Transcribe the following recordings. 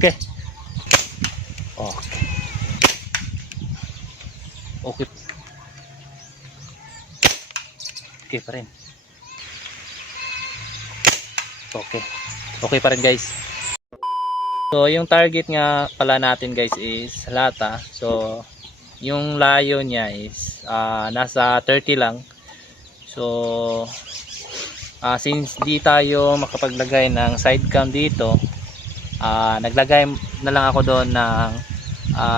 Okay. Okay. Okay. Okay pa rin. Okay. Okay pa rin guys. So yung target nga pala natin guys is lata. So yung layo niya is nasa 30 lang. So since di tayo makapaglagay ng side cam dito, naglagay na lang ako doon ng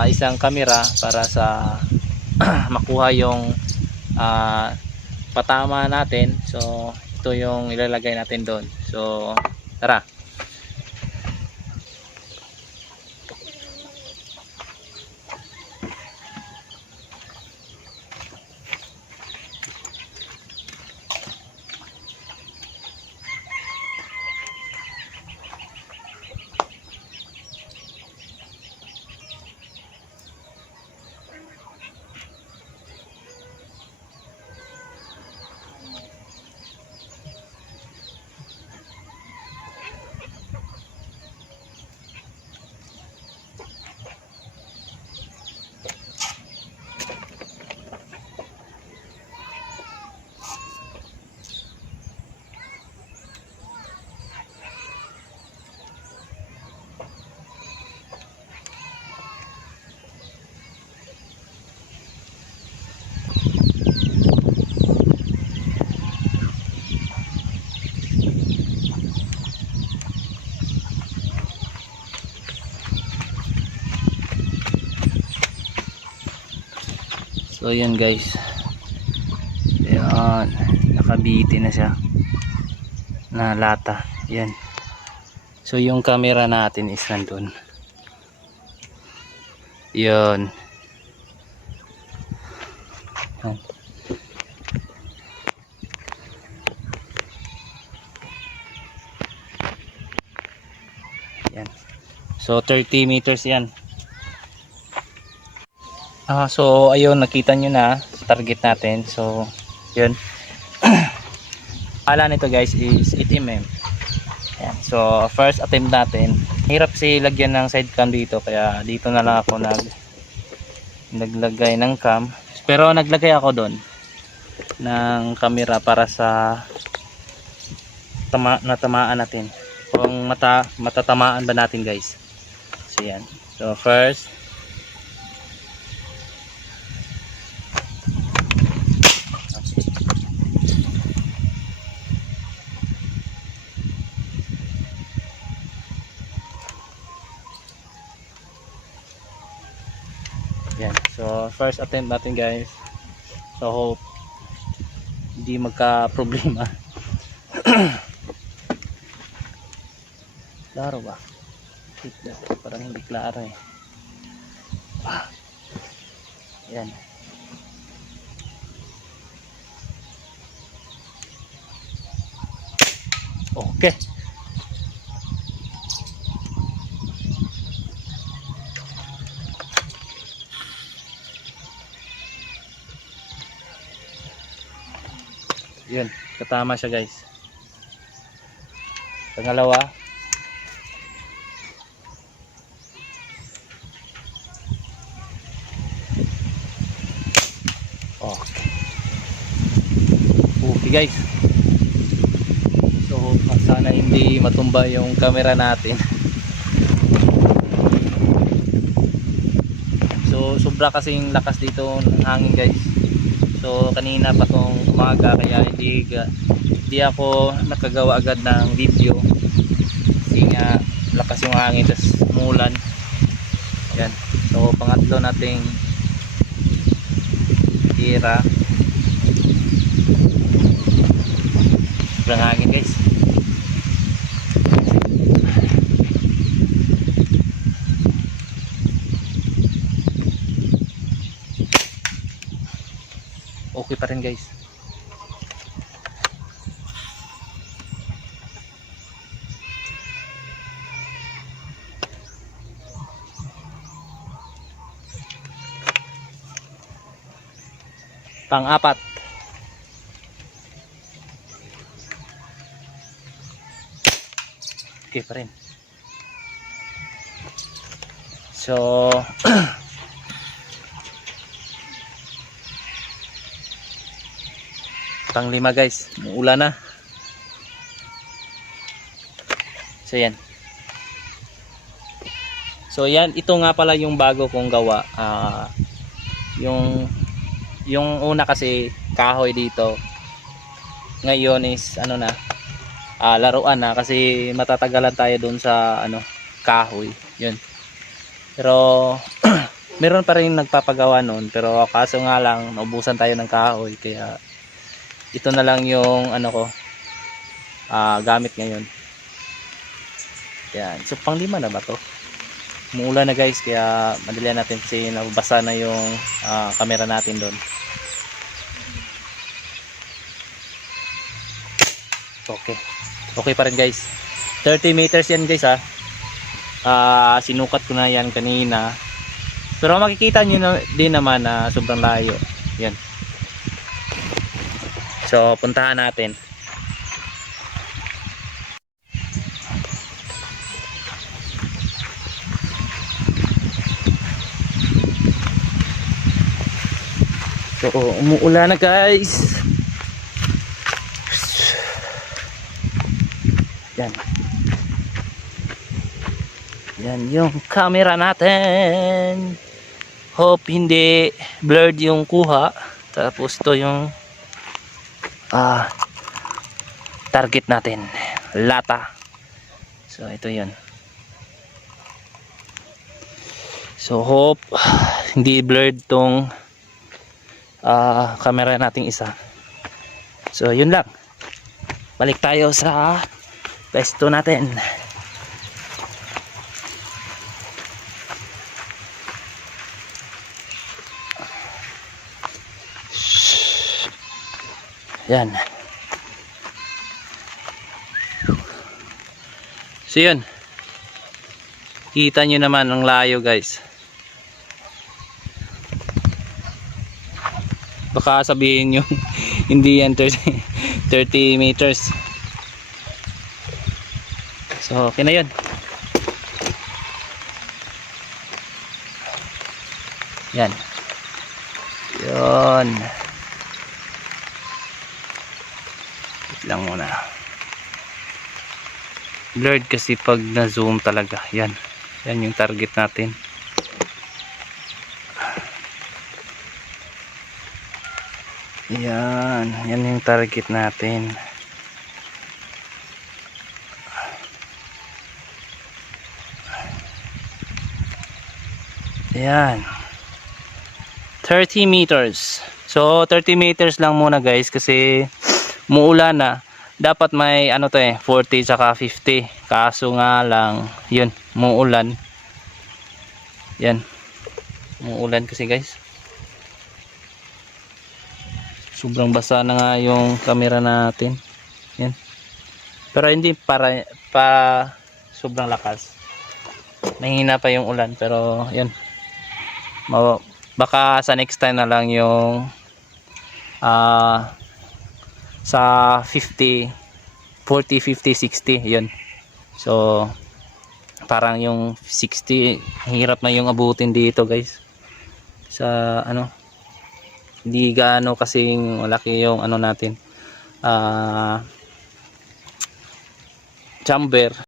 isang camera para sa makuha yung patama natin. So ito yung ilalagay natin doon. So tara. So yan guys, yan, nakabiti na siya na lata. Yan. So yung camera natin is nandun. Yan. Yan. Yan. So 30 meters yan. So ayun, nakita nyo na target natin. So yun. Pala nito guys is 8 mm. Ayan. So first attempt natin. Hirap kasi lagyan ng side cam dito, kaya dito na lang ako naglagay ng cam. Pero naglagay ako doon ng camera para sa natamaan natin. Kung matatamaan ba natin guys. So yan. So first, yan. So first attempt natin guys. So hope hindi magka problema. Klaro ba? Parang hindi klaro eh. Yan. Okay. Yun, katama siya guys. Pangalawa, okay. Okay guys. So sana hindi matumba yung camera natin. So sobra kasing lakas dito ng hangin guys. So kanina pa tong umaga, kaya hindi ako nakagawa agad ng video kasi nga lakas yung hangin, tas umulan. Yan. So pangatlo nating tira. Sobrang hangin guys. Okay pa rin guys. Pang-apat. Okay pa rin. So pang-5 guys, umuulan na. So yan. So yan, ito nga pala yung bago kong gawa. Yung una kasi kahoy dito. Ngayon is ano na, laruan na kasi matatagalan tayo doon sa ano, kahoy. Yun. Pero meron pa rin nagpapagawa noon, pero kaso nga lang naubusan tayo ng kahoy kaya ito na lang yung ano ko gamit ngayon. Yan. So pang-5 na ba to? Umuulan na guys kaya madalian natin kasi nabasa na yung camera natin doon. Okay pa rin guys. 30 meters yan guys ha. Sinukat ko na yan kanina. Pero makikita nyo din naman na sobrang layo. Yan. So puntahan natin. So umuulan na guys. Yan. Yan yung camera natin. Hope hindi blurred yung kuha. Tapos to yung target natin. Lata. So ito yun. So hope hindi blurred tong camera nating isa. So yun lang. Balik tayo sa pwesto natin. Yan. So yun. Kita nyo naman ang layo guys. Baka sabihin nyo hindi yan 30 meters. So okay na yun. Yan. Yun. Wait lang muna. Blurred kasi pag na zoom talaga. Yan. Yan yung target natin. Yan. Yan yung target natin. Yan. 30 meters. So 30 meters lang muna guys kasi muulan na. Dapat may ano to 40 saka 50. Kaso nga lang yun, muulan. Yan. Muulan kasi guys. Sobrang basa na nga yung camera natin. Yan. Pero hindi pa sobrang lakas. Mahina pa yung ulan pero yan. Baka sa next time na lang yung sa 50 40 50 60 yun. So parang yung 60 hirap na yung abutin dito guys sa ano, hindi gaano kasing malaki yung ano natin chamber.